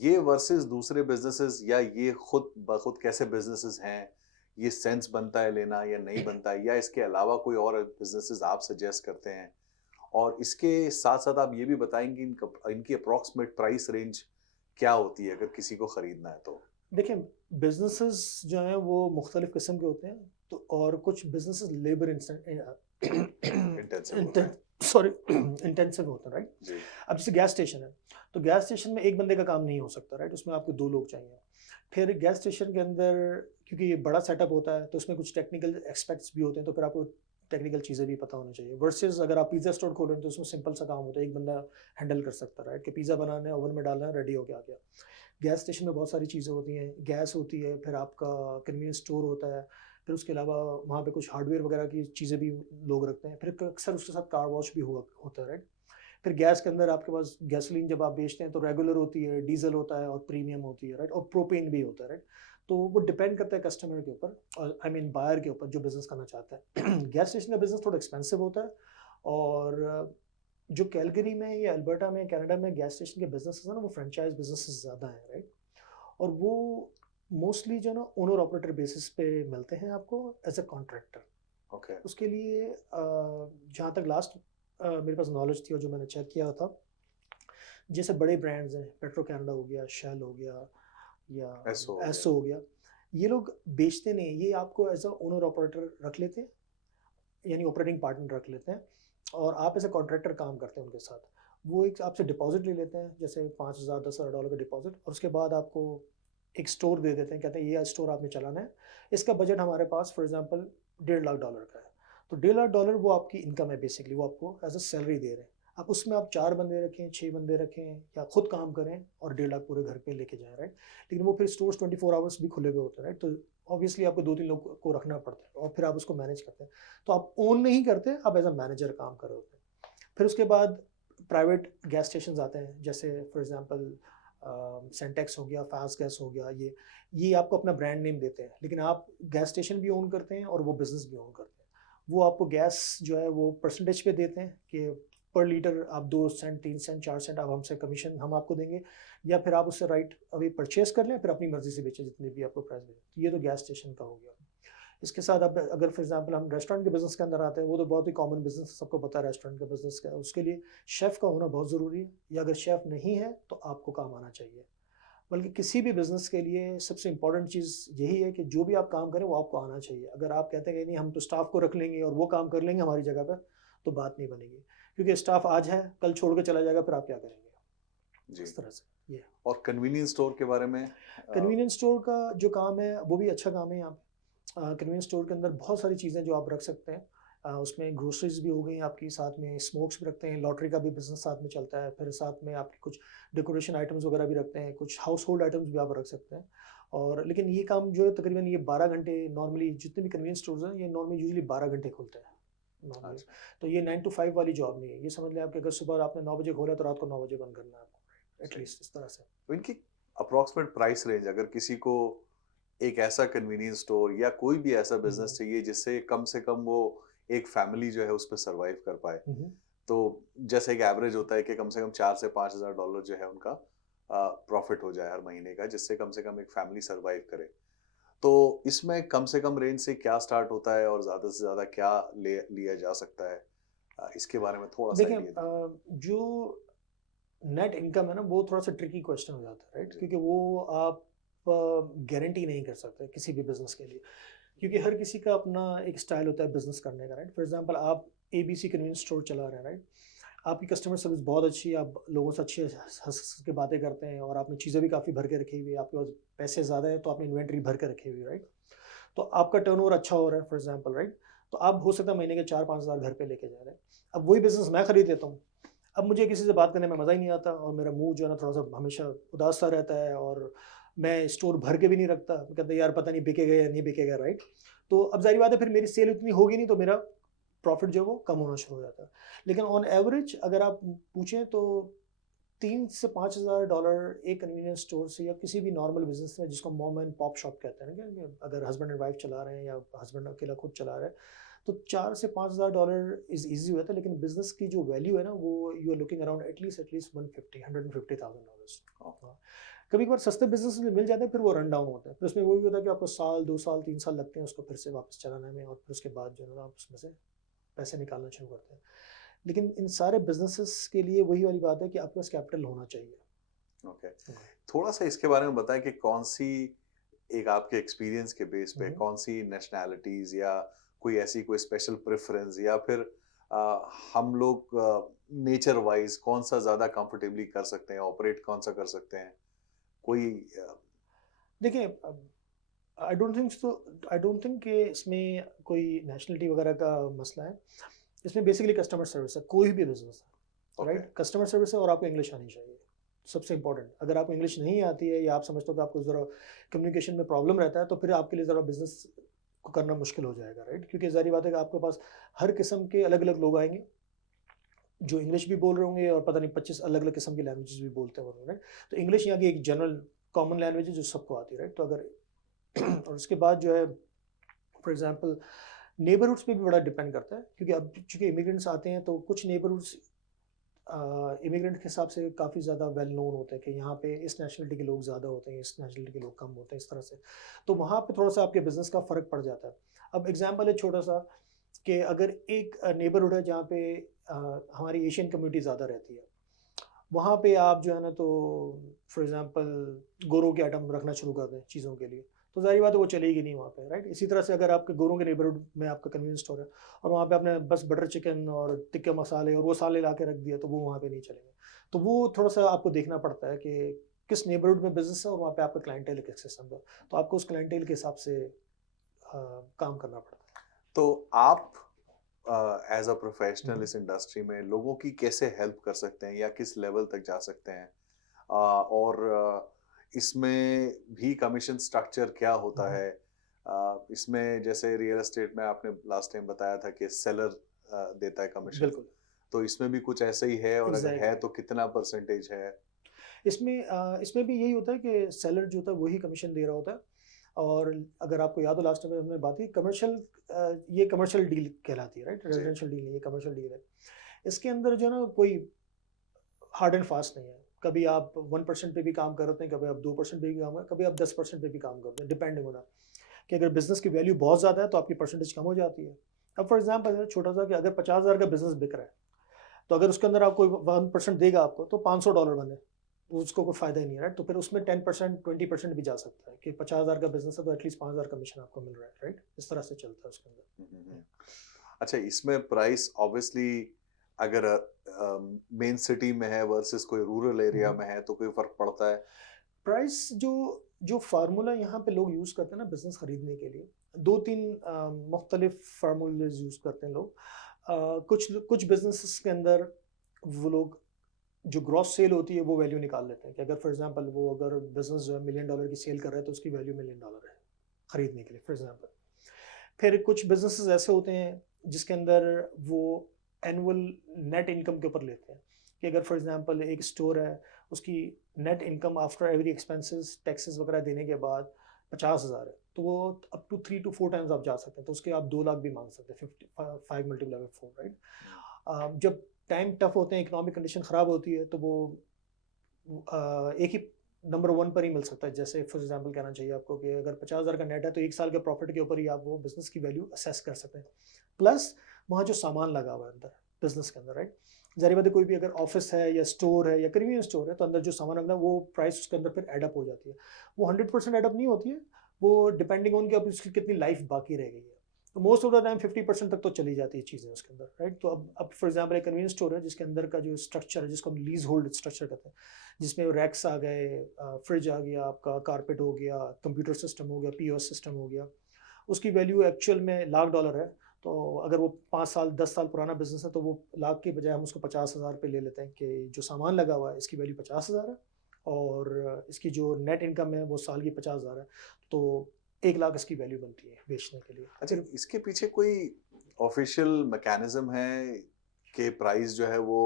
ये वर्सेस दूसरे बिज़नेसेस, या ये खुद ब-खुद कैसे बिज़नेसेस हैं? ये सेंस बनता है लेना या नहीं बनता है? या इसके अलावा कोई और बिज़नेसेस आप सजेस्ट करते हैं? और इसके साथ-साथ आप ये भी बताएँगे इनकी अप्रॉक्सिमेट प्राइस रेंज क्या होती है अगर किसी को खरीदना है तो? देखिए, बिज़नेसेस जो हैं वो मुख्तलिफ़ किस्म के होते हैं, तो और कुछ बिज़नेसेस लेबर इंटेंसिव होते हैं। सॉरी इंटेंसिव होते हैं, राइट? जी। अब जैसे गैस स्टेशन है, तो गैस स्टेशन में एक बंदे का काम नहीं हो सकता, राइट? उसमें आपको 2 लोग चाहिए। फिर गैस स्टेशन के अंदर, क्योंकि ये बड़ा सेटअप होता है, तो उसमें कुछ टेक्निकल एस्पेक्ट्स भी होते हैं, तो फिर आपको टेक्निकल चीज़ें भी पता होनी चाहिए। वर्सेस अगर आप पिज़्ज़ा स्टोर खोल रहे हैं, तो उसमें सिंपल सा काम होता है, एक बंदा हैंडल कर सकता है, राइट? कि पिज़्ज़ा बनाना है, ओवन में डालना है, रेडी हो के आ गया। गैस स्टेशन में बहुत सारी चीज़ें होती हैं, गैस होती है, फिर आपका कन्वीनियंस स्टोर होता है, फिर उसके अलावा वहाँ पे कुछ हार्डवेयर वगैरह की चीज़ें भी लोग रखते हैं, फिर अक्सर उसके साथ कार वॉश भी हुआ होता है, राइट? फिर गैस के अंदर आपके पास गैसोलीन जब आप बेचते हैं तो रेगुलर होती है, डीजल होता है और प्रीमियम होती है, राइट? और प्रोपेन भी होता है, राइट? तो वो डिपेंड करता है कस्टमर के ऊपर, और आई मीन बायर के ऊपर जो बिजनेस करना चाहता है। गैस स्टेशन का बिजनेस थोड़ा एक्सपेंसिव होता है, और जो कैलगरी में या अल्बर्टा में, कनाडा में गैस स्टेशन के बिजनेस है ना, वो फ्रेंचाइज बिजनेस ज़्यादा हैं, राइट? और वो मोस्टली जो है ना ओनर ऑपरेटर बेसिस पे मिलते हैं आपको एज अ कॉन्ट्रैक्टर। ओके। उसके लिए जहाँ तक लास्ट मेरे पास नॉलेज थी और जो मैंने चेक किया था, जैसे बड़े ब्रांड्स हैं, पेट्रो कैनेडा हो गया, शेल हो गया, या एसओ हो गया। एसो हो गया, ये लोग बेचते नहीं, ये आपको एज अ ओनर ऑपरेटर रख लेते हैं, यानी ऑपरेटिंग पार्टनर रख लेते हैं, और आप एज अ कॉन्ट्रैक्टर काम करते हैं उनके साथ। वो एक आपसे डिपॉजिट ले लेते हैं, जैसे 5,000 $10,000 का डिपॉजिट, और उसके बाद आपको एक स्टोर दे देते हैं, कहते हैं ये स्टोर आपने चलाना है, इसका बजट हमारे पास फॉर एग्जांपल $1.5 लाख का है, तो $1.5 लाख वो आपकी इनकम है, बेसिकली वो आपको एज अ सैलरी दे रहे हैं। अब उसमें आप 4 बंदे रखें, 6 बंदे रखें, या खुद काम करें और 1.5 लाख पूरे घर पे लेके जाएं, राइट? लेकिन वो फिर स्टोर्स 24 आवर्स भी खुले हुए होते हैं, राइट? तो ऑब्वियसली आपको 2-3 लोग को रखना पड़ता है, और फिर आप उसको मैनेज करते हैं। तो आप ओन नहीं करते, आप एज अ मैनेजर काम कर रहे होते हैं। फिर उसके बाद प्राइवेट गैस स्टेशन आते हैं, जैसे फॉर एग्जांपल सेंटेक्स हो गया, फास्ट गैस हो गया, ये आपको अपना ब्रांड नेम देते हैं, लेकिन आप गैस स्टेशन भी ओन करते हैं और वो बिजनेस भी ओन करते हैं। वो आपको गैस जो है वो परसेंटेज पे देते हैं कि पर लीटर आप 2 सेंट, 3 सेंट, 4 सेंट आप हमसे कमीशन हम आपको देंगे, या फिर आप उससे राइट अभी परचेज कर लें, फिर अपनी मर्जी से बेचें जितने भी आपको प्राइस दें। तो ये तो गैस स्टेशन का हो गया। इसके साथ अब अगर फॉर एग्जांपल हम रेस्टोरेंट के बिज़नेस के अंदर आते हैं, वो तो बहुत ही कॉमन बिज़नेस है, सबको पता है रेस्टोरेंट का बिज़नेस क्या है। उसके लिए शेफ़ का होना बहुत ज़रूरी है, या अगर शेफ़ नहीं है तो आपको काम आना चाहिए। बल्कि किसी भी बिज़नेस के लिए सबसे इम्पोर्टेंट चीज़ यही है कि जो भी आप काम करें वो आपको आना चाहिए। अगर आप कहते हैं कि नहीं हम तो स्टाफ़ को रख लेंगे और वो काम कर लेंगे हमारी जगह पे, तो बात नहीं बनेगी। क्योंकि स्टाफ़ आज है, कल छोड़ के चला जाएगा, फिर आप क्या करेंगे? जी। इस तरह से, ये। और कन्वीनियंस स्टोर के बारे में कन्वीनियंस स्टोर का जो काम है वो भी अच्छा काम है यहाँ पे। कन्वीनियंस स्टोर के अंदर बहुत सारी चीज़ें जो आप रख सकते हैं। उसमें ग्रोसरीज भी हो गई आपकी, साथ में स्मोक्स भी रखते हैं, लॉटरी का भी बिजनेस साथ में चलता है, फिर साथ में आपके कुछ डेकोरेशन आइटम्स वगैरह भी रखते हैं, कुछ हाउस होल्ड आइटम्स भी आप रख सकते हैं। और लेकिन ये काम जो है तकरीबन ये 12 घंटे, नॉर्मली जितने भी कन्वीनियंस स्टोर्स हैं ये नॉर्मली यूजुअली 12 घंटे खुलते हैं नॉर्मली। अच्छा। तो ये 9 to 5 वाली जॉब नहीं है, ये समझ लें आप कि अगर सुबह आपने 9 बजे खोला तो रात को 9 बजे बंद करना है आपको, सही। एटलीस्ट इस तरह से। तो इनकी अप्रॉक्सिमेट प्राइस रेंज, अगर किसी को एक ऐसा कन्वीनियंस स्टोर या कोई भी ऐसा बिज़नेस हम्म, चाहिए जिससे कम से कम वो एक फैमिली जो है उस पे सर्वाइव कर पाए, हम्म। तो जैसे एक एवरेज होता है कि कम से कम $4,000 से $5,000 जो है उनका प्रॉफिट हो जाए हर महीने का, जिससे कम से कम एक फैमिली सर्वाइव करे। तो इसमें कम से कम रेंज से क्या स्टार्ट होता है और ज़्यादा से ज़्यादा क्या ले लिया जा सकता है? इसके बारे में थोड़ा-सा देखिए, आइडिया दीजिए। जो नेट इनकम है ना, वो थोड़ा सा ट्रिकी क्वेश्चन हो जाता है, राइट? जी, क्योंकि वो आप गारंटी नहीं कर सकते किसी भी बिजनेस के लिए, क्योंकि हर किसी का अपना एक स्टाइल होता है बिजनेस करने का, राइट? फॉर एग्जांपल, आप ABC कन्वीनियंस स्टोर चला रहे हैं, राइट? आपकी कस्टमर सर्विस बहुत अच्छी है, आप लोगों से अच्छे हंस हंस के बातें करते हैं, और आपने चीज़ें भी काफ़ी भर के रखी हुई है, आपके पास पैसे ज़्यादा है तो आपने इन्वेंट्री भर के रखी हुई है, राइट? तो आपका टर्नओवर अच्छा हो रहा है, फॉर एग्जांपल, राइट? तो आप हो सकता है महीने के 4-5 हज़ार घर पे लेके जा रहे हैं। अब वही बिजनेस मैं खरीद लेता हूँ, अब मुझे किसी से बात करने में मज़ा ही नहीं आता, और मेरा मुंह जो है ना थोड़ा-सा हमेशा उदास सा रहता है, और मैं स्टोर भर के भी नहीं रखता। मैं कहता यार पता नहीं बिकेगा या नहीं बिकेगा, राइट? तो अब ज़ाहिर बात है, फिर मेरी सेल उतनी होगी नहीं, तो मेरा प्रॉफ़िट जो है वो कम होना शुरू हो जाता है। लेकिन ऑन एवरेज अगर आप पूछें तो 3 से $5,000 एक कन्वीनियंस स्टोर से, या किसी भी नॉर्मल बिज़नेस से जिसको मॉम एंड पॉप शॉप कहते हैं ना, कि अगर हस्बैंड एंड वाइफ चला रहे हैं या हस्बैंड अकेला खुद चला रहा है, तो 4 से $5,000 इज़ ईज़ी होता है। लेकिन बिज़नेस की जो वैल्यू है ना, वो you are looking around at least 150,000 हाँ। कभी-कभार सस्ते बिज़नेस में मिल जाते हैं, फिर वो रन डाउन होता है। फिर उसमें वही होता है कि आपको साल, 2 साल, 3 साल लगते हैं उसको फिर से वापस चलाने में, और फिर उसके बाद जो है ना आप उसमें से पैसे निकालना शुरू करते हैं। लेकिन इन सारे बिज़नेसेस के लिए वही वाली बात है कि आपके पास कैपिटल होना चाहिए। ओके। हाँ। थोड़ा-सा इसके बारे में बताएँ कि कौन-सी एक आपके एक्सपीरियंस के बेस हुँ, पे हुँ। कौन-सी नेशनैलिटीज़ या कोई ऐसी कोई स्पेशल प्रेफ़रेंस या फिर हम लोग नेचर वाइज़ कौन-सा ज़्यादा कंफर्टेबली कर सकते हैं, ऑपरेट कौन-सा कर सकते हैं? कोई अ, देखिए, अब आई डोंट थिंक कि इसमें कोई नेशनलिटी वगैरह का मसला है। इसमें बेसिकली कस्टमर सर्विस है, कोई भी बिज़नेस है, ओके, राइट? कस्टमर सर्विस है, और आपको इंग्लिश आनी चाहिए, सबसे इम्पोर्टेंट। अगर आपको इंग्लिश नहीं आती है, या आप समझते हो कि आपको ज़रा कम्युनिकेशन में प्रॉब्लम रहता है, तो फिर आपके लिए ज़रा बिज़नेस को करना मुश्किल हो जाएगा, राइट? क्योंकि ज़ाहिर बात है कि आपके पास हर किस्म के अलग-अलग लोग आएँगे, जो इंग्लिश भी बोल रहे होंगे, और पता नहीं 25 अलग-अलग किस्म की लैंग्वेजेज़ भी बोलते होंगे, राइट? तो इंग्लिश यहाँ की एक जनरल कॉमन लैंग्वेज है जो सबको आती है, राइट? तो अगर और उसके बाद जो है, फॉर एग्जांपल, नेबरहुड्स पे भी बड़ा डिपेंड करता है, क्योंकि अब चूंकि इमिग्रेंट्स आते हैं, तो कुछ नेबरहुड्स इमिग्रेंट के हिसाब से काफ़ी ज़्यादा वेल नोन होते हैं कि यहाँ पे इस नेशनलिटी के लोग ज़्यादा होते हैं, इस नेशनलिटी के लोग कम होते हैं, इस तरह से। तो वहाँ पे थोड़ा सा आपके बिजनेस का फ़र्क पड़ जाता है। अब एग्जांपल है छोटा सा, कि अगर एक नेबरहुड है जहाँ पे हमारी एशियन कम्युनिटी ज़्यादा रहती है, वहाँ पे आप जो है ना, तो फॉर एग्जांपल गोरों के आइटम रखना शुरू कर दें चीज़ों के लिए, तो ज़ाहिर बात है वो चलेगी नहीं वहाँ पे, राइट? इसी तरह से अगर आपके गोरों के नेबरहुड में आपका कन्वीनियंस स्टोर है, और वहाँ पे आपने बस बटर चिकन और टिक्के मसाले और वो साले ला के रख दिया, तो वो वहाँ पे नहीं चलेंगे। तो वो थोड़ा-सा आपको देखना पड़ता है कि किस नेबरहुड में बिज़नेस है, और वहाँ पे आपका क्लाइंटेल किस किस्म का। तो आपको उस क्लाइंटेल के हिसाब से काम करना पड़ता है। तो आप एज़ अ हुँ, प्रोफ़ेशनल हुँ। इस इंडस्ट्री में लोगों की कैसे हेल्प कर सकते हैं या किस लेवल तक जा सकते हैं? और इसमें भी कमीशन स्ट्रक्चर क्या हुँ, होता हुँ। है? इसमें जैसे रियल एस्टेट में आपने लास्ट टाइम बताया था कि सेलर देता है कमीशन, बिल्कुल, तो इसमें भी कुछ ऐसा ही है और अगर है एग्ज़ैक्टली। तो कितना परसेंटेज है? इसमें भी यही होता है कि सेलर जो होता है वही कमीशन दे रहा होता है। और अगर आपको याद हो, लास्ट टाइम हमने बात की कमर्शियल, ये कमर्शियल डील कहलाती है, राइट? जी। रेजिडेंशियल डील नहीं, ये कमर्शियल डील है। इसके अंदर जो है ना, कोई हार्ड एंड फास्ट नहीं है। कभी आप 1% पे भी काम कर रहे हैं, कभी आप 2% पे भी काम कर, कभी आप 10% पे भी काम करते हैं, डिपेंडिंग ऑन कि अगर बिज़नेस की वैल्यू बहुत ज़्यादा है तो आपकी परसेंटेज कम हो जाती है। अब फॉर एग्ज़ाम्पल है छोटा सा, कि अगर 50,000 का बिज़नेस बिक रहा है, तो अगर उसके अंदर आप कोई 1% देगा आपको, तो $500 बने, तो उसको कोई फ़ायदा ही नहीं है, राइट? तो फिर उसमें 10%, 20% भी जा सकता है, कि 50,000 का बिज़नेस है तो एटलीस्ट 5,000 कमीशन आपको मिल रहा है, राइट? इस तरह से चलता है उसके अंदर। हुँ, हुँ, हुँ। हुँ। अच्छा, इसमें प्राइस ऑब्वियसली अगर मेन सिटी में है वर्सेस कोई रूरल हुँ, एरिया हुँ। में है तो कोई फ़र्क पड़ता है? प्राइस जो जो फ़ॉर्मूला यहाँ पे लोग यूज़ करते हैं ना बिज़नेस खरीदने के लिए, 2-3 मुख्तलिफ फ़ॉर्मूलेज़ यूज़ करते हैं लोग। कुछ बिज़नेसेस के अंदर वो लोग जो ग्रॉस सेल होती है वो वैल्यू निकाल लेते हैं, कि अगर फॉर एग्ज़ाम्पल वो अगर बिज़नेस जो है $1,000,000 की सेल कर रहा है, तो उसकी वैल्यू $1,000,000 है, खरीदने के लिए फॉर एग्ज़ाम्पल। फिर कुछ बिज़नेसेस ऐसे होते हैं जिसके अंदर वो एनुअल नेट इनकम के ऊपर लेते हैं, कि अगर फॉर एग्ज़ाम्पल एक स्टोर है, उसकी net income after every expenses, taxes वगैरह देने के बाद 50,000 है, तो वो अप टू 3 टू 4 टाइम्स आप जा सकते हैं, तो उसके आप 2 लाख भी माँग सकते हैं, 5 मल्टीप्लाई बाय 4, राइट? हुँ, जब टाइम टफ होते हैं, इकोनॉमिक कंडीशन ख़राब होती है, तो वो एक ही नंबर वन पर ही मिल सकता है। जैसे फॉर एग्जांपल कहना चाहिए आपको कि अगर 50,000 का नेट है तो एक साल के प्रॉफिट के ऊपर ही आप वो बिजनेस की वैल्यू असेस कर सकते हैं। प्लस वहाँ जो सामान लगा हुआ है अंदर बिजनेस के अंदर, राइट, ज़ाहिर बात है कोई भी अगर ऑफिस है या स्टोर है या कन्वीनियंस स्टोर है तो अंदर जो सामान रखना है वो प्राइस उसके अंदर फिर एडअप हो जाती है। वो 100% एडअप नहीं होती है, वो डिपेंडिंग ऑन कि अब उसकी कितनी लाइफ बाकी रह गई है। तो मोस्ट ऑफ द टाइम 50% तक तो चली जाती है चीज़ें उसके अंदर, राइट। तो अब फॉर एग्जांपल एक कन्वीनियंस स्टोर है जिसके अंदर का जो स्ट्रक्चर है जिसको हम लीज होल्ड स्ट्रक्चर कहते हैं, जिसमें रैक्स आ गए, फ्रिज आ गया, आपका कारपेट हो गया, कंप्यूटर सिस्टम हो गया, पीओएस सिस्टम हो गया, उसकी वैल्यू एक्चुअल में $1,00,000 है। तो अगर वो 5 साल 10 साल पुराना बिजनेस है तो वो लाख के बजाय हम उसको 50,000 पे ले लेते हैं कि जो सामान लगा हुआ है इसकी वैल्यू 50,000 है और इसकी जो नेट इनकम है वो साल की 50,000 है। तो 1 लाख इसकी वैल्यू बनती है बेचने के लिए। अच्छा, इसके पीछे कोई ऑफिशियल मैकेनिज्म है कि प्राइस जो है वो,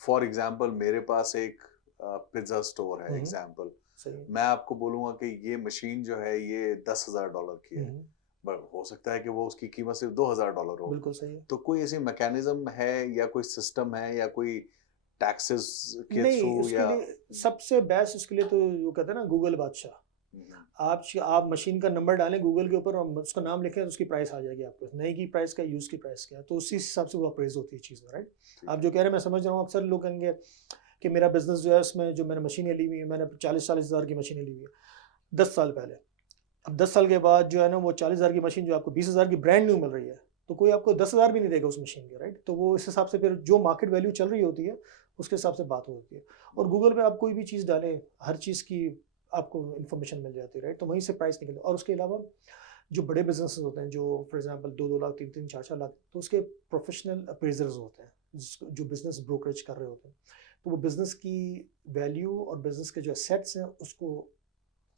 फॉर एग्जांपल मेरे पास एक पिज्ज़ा स्टोर है एग्जांपल, सही है। मैं आपको बोलूँगा कि ये मशीन जो है ये $10,000 की है, बट हो सकता है कि वो उसकी कीमत सिर्फ $2,000 हो। बिल्कुल सही है। तो कोई ऐसी मैकेनिज्म है या कोई सिस्टम है या कोई टैक्सेस के नहीं, थ्रू उसके या लिए सबसे बेस्ट उसके लिए तो वो कहते हैं ना गूगल बादशाह। आप मशीन का नंबर डालें गूगल के ऊपर और उसका नाम लिखें तो उसकी प्राइस आ जाएगी आपको, नई की प्राइस क्या, यूज़ की प्राइस क्या है, तो उसी हिसाब से वो अप्रेज होती है चीज़ें, राइट। आप जो कह रहे हैं मैं समझ रहा हूँ। अक्सर लोग कहेंगे कि मेरा बिजनेस जो है उसमें जो मैंने मशीनें ली हुई है, मैंने 40-40 हज़ार की मशीनें ली हुई है 10 साल पहले। अब 10 साल के बाद जो है ना वो 40,000 की मशीन जो आपको 20,000 की ब्रांड न्यू मिल रही है, तो कोई आपको 10,000 भी नहीं देगा उस मशीन के, राइट। तो वो इस हिसाब से फिर जो मार्केट वैल्यू चल रही होती है उसके हिसाब से बात होती है। और गूगल पे आप कोई भी चीज़ डालें हर चीज़ की आपको इन्फॉर्मेशन मिल जाती है, राइट। तो वहीं से प्राइस निकल। और उसके अलावा जो बड़े बिजनेसेस होते हैं जो फॉर एग्जांपल 2-2 लाख 3-3 4-4 लाख, तो उसके प्रोफेशनल अप्रेजर्स होते हैं जो बिजनेस ब्रोकरेज कर रहे होते हैं। तो वो बिजनेस की वैल्यू और बिजनेस के जो एसेट्स हैं उसको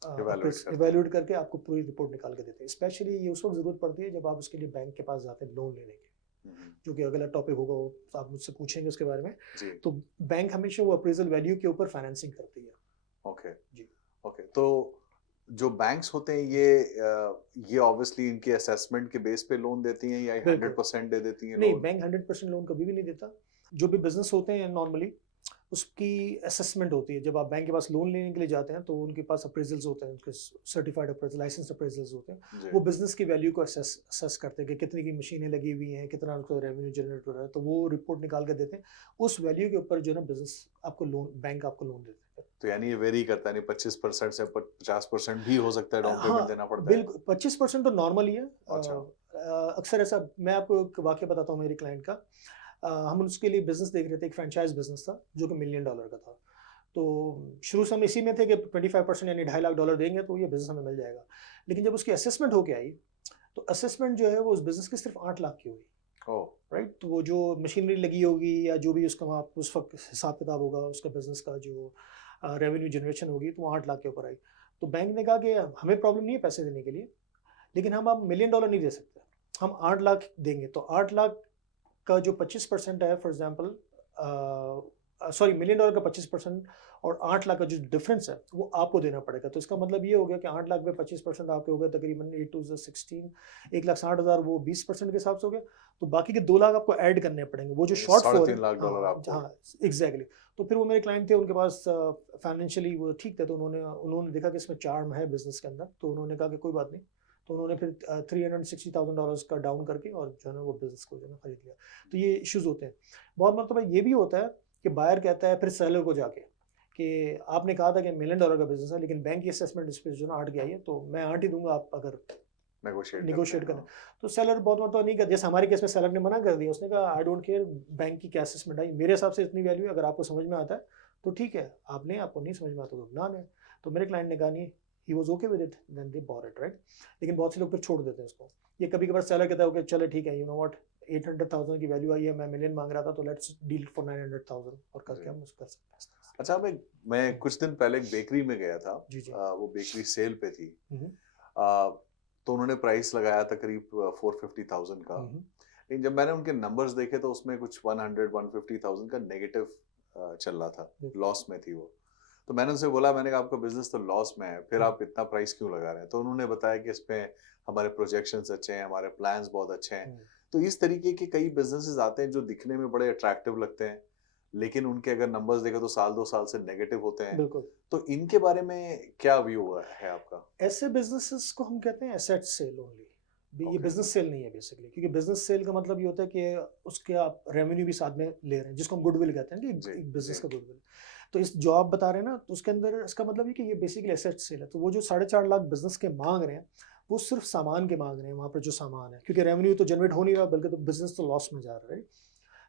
इवेल्युएट करके आपको पूरी रिपोर्ट निकाल के देते हैं। स्पेशली ये उस वक्त ज़रूरत पड़ती है जब आप उसके लिए बैंक के पास जाते हैं लोन लेने के, जो कि अगला टॉपिक होगा वो आप मुझसे पूछेंगे उसके बारे में। तो बैंक हमेशा वो अप्रेजल वैल्यू के ऊपर फाइनेंसिंग करती है। ओके जी। ओके, तो जो बैंक्स होते हैं ये ऑब्वियसली इनके असेसमेंट के बेस पे लोन देती हैं या 100% दे देती हैं नहीं, लोन? बैंक 100% लोन कभी भी नहीं देता। जो भी बिजनेस होते हैं नॉर्मली उसकी असेसमेंट होती है। जब आप बैंक के पास लोन लेने के लिए जाते हैं तो उनके पास अप्रेजल्स होते हैं, उनके सर्टिफाइड अप्रेजल, लाइसेंस अप्रेजल्स होते हैं। वो बिजनेस की वैल्यू को असेस करते हैं कि कितने की मशीनें लगी हुई हैं, कितना उनको रेवेन्यू जनरेट हो रहा है, तो वो रिपोर्ट निकाल के देते हैं। उस वैल्यू के ऊपर जो है ना बिजनेस आपको लोन, बैंक आपको लोन देते हैं। तो यानी ये वेरी करता है, नहीं 25% से 50% भी हम उसका डाउन पेमेंट देना पड़ता है? बिल्कुल 25% तो नॉर्मल ही है। अच्छा। अक्सर ऐसा, मैं आपको एक वाक्य बताता हूँ मेरी क्लाइंट का। हम उसके लिए बिजनेस देख रहे थे, एक फ्रेंचाइज बिजनेस था जो कि $1 मिलियन का था। तो शुरू से हम इसी में थे कि 25% यानी $2.5 लाख देंगे तो ये बिजनेस हमें मिल जाएगा। लेकिन जब उसकी असेसमेंट होके आई तो असेसमेंट जो है वो उस बिजनेस की सिर्फ 8 लाख की हुई। राइट। तो वो जो मशीनरी लगी होगी या जो भी उसका वहाँ उस वक्त हिसाब किताब होगा उसका बिजनेस का जो रेवेन्यू जनरेशन होगी तो वो 8 लाख के ऊपर आई। तो बैंक ने कहा कि हमें प्रॉब्लम नहीं है पैसे देने के लिए, लेकिन हम आप $1 मिलियन नहीं दे सकते, हम 8 लाख देंगे। तो 8 लाख का जो 25% है, फॉर एग्जांपल सॉरी $1 मिलियन का 25% और 8 लाख का जो डिफरेंस है वो आपको देना पड़ेगा। तो इसका मतलब ये हो गया कि 8 लाख में 25% आपके हो गए तकरीबन 8 2 16, 1,60,000 वो 20% के हिसाब से हो गया। तो बाकी के 2 लाख आपको ऐड करने पड़ेंगे, वो जो शॉर्टफॉल है। $3.5 लाख आपको। हाँ एग्जैक्टली। तो फिर वो मेरे क्लाइंट थे, उनके पास फाइनेंशियली वो ठीक थे, तो उन्होंने देखा कि इसमें चार्म है बिजनेस के अंदर, तो उन्होंने कहा कि कोई बात नहीं। तो उन्होंने फिर $360,000 का डाउन करके और जो है ना वो बिजनेस को जो है ना खरीद लिया। तो ये इश्यूज होते हैं। बहुत मरतबा ये भी होता है कि बायर कहता है फिर सेलर को जाके कि आपने कहा था कि $1 मिलियन का बिजनेस है लेकिन बैंक की असेसमेंट इस पर जो ना 8 की आई है तो मैं 8 ही दूंगा आप अगर नेगोशिएट करें। तो सेलर बहुत मरतबा नहीं कर, जैसे हमारे केस में सेलर ने मना कर दिया, उसने कहा आई डोंट केयर बैंक की क्या असेसमेंट आई, मेरे हिसाब से इतनी वैल्यू है, अगर आपको समझ में आता है तो ठीक है, आपको नहीं समझ में आता तो ना लें। तो मेरे क्लाइंट ने कहा नहीं, he was okay with it, then they bought it, right? लेकिन बहुत से लोग फिर छोड़ देते हैं इसको। ये कभी कभार सेलर कहता है कि चले ठीक है, यू नो व्हाट, 800,000 की वैल्यू आई है, मैं $1 मिलियन मांग रहा था तो लेट्स डील फॉर 900,000 और करके हम उसको कर सकते हैं। अच्छा, मैं कुछ दिन पहले एक बेकरी में गया था। जी जी। वो बेकरी सेल पे थी। तो उन्होंने प्राइस लगाया था करीब 450,000 का, लेकिन जब मैंने उनके नंबर्स देखे तो उसमें कुछ 150,000 का नेगेटिव चल रहा था, लॉस में थी वो। तो मैंने उनसे बोला, मैंने कहा आपका बिजनेस तो लॉस में है, फिर आप इतना प्राइस क्यों लगा रहे हैं? तो उन्होंने बताया कि इसमें हमारे प्रोजेक्शंस अच्छे हैं, हमारे प्लान्स बहुत अच्छे हैं। तो इस तरीके के कई बिजनेसेस आते हैं जो दिखने में बड़े अट्रैक्टिव लगते हैं, लेकिन उनके अगर नंबर्स देखें तो साल 2 साल से नेगेटिव होते हैं। बिल्कुल। तो इनके बारे में क्या व्यू है आपका? ऐसे बिजनेसेस को हम कहते हैं एसेट सेल ओनली। ये ओके। बिजनेस सेल नहीं है बेसिकली, क्योंकि बिजनेस सेल का मतलब ये होता है कि उसके आप रेवेन्यू भी साथ में ले रहे हैं, जिसको हम गुडविल कहते हैं कि जी, एक बिजनेस जी। का गुडविल। तो इस जो आप बता रहे हैं ना, तो उसके अंदर इसका मतलब है कि ये बेसिकली एसेट सेल है। तो वो जो 4.5 लाख बिजनेस के मांग रहे हैं, वो सिर्फ सामान के मांग रहे हैं, वहाँ पर जो सामान है, क्योंकि रेवेन्यू तो जनरेट हो नहीं रहा, बल्कि तो बिजनेस तो लॉस में जा रहा है, राइट।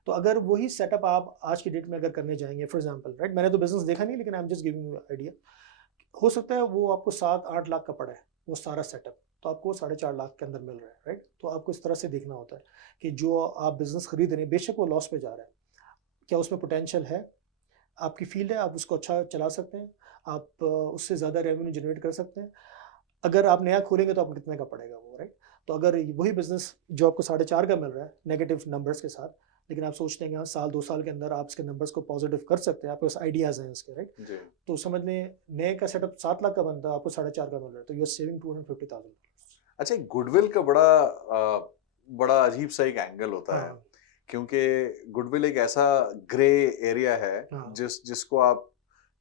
तो अगर वही सेटअप आप आज की डेट में अगर करने जाएंगे, फॉर एग्जांपल, राइट, मैंने तो बिजनेस देखा नहीं, लेकिन I am just giving you idea. हो सकता है वो आपको 7-8 लाख का पड़ा है वो सारा सेटअप, तो आपको 4.5 लाख के अंदर मिल रहा है, राइट। तो आपको इस तरह से देखना होता है कि जो आप बिजनेस खरीद रहे हैं, बेशक वो लॉस पे जा रहा है, क्या उसमें पोटेंशियल है, आपकी फील्ड है, आप उसको अच्छा चला सकते हैं, आप उससे ज़्यादा रेवेन्यू जनरेट कर सकते हैं। अगर आप नया खोलेंगे तो आपको कितने का पड़ेगा वो, राइट। तो अगर वही बिजनेस जो आपको 4.5 का मिल रहा है नेगेटिव नंबर्स के साथ, लेकिन आप सोचते हैं कि हाँ, साल 2 साल के अंदर आप इसके नंबर्स को पॉजिटिव कर सकते हैं, आपके पास आइडियाज़ हैं इसके, राइट। जी। तो समझ लें नए का सेटअप 7 लाख का बनता है, आपको 4.5 का मिल रहा है, तो यू आर सेविंग $250,000। अच्छा, एक गुडविल का बड़ा अजीब सा एक एंगल होता है, हाँ, क्योंकि गुडविल एक ऐसा ग्रे एरिया है हाँ, जिसको आप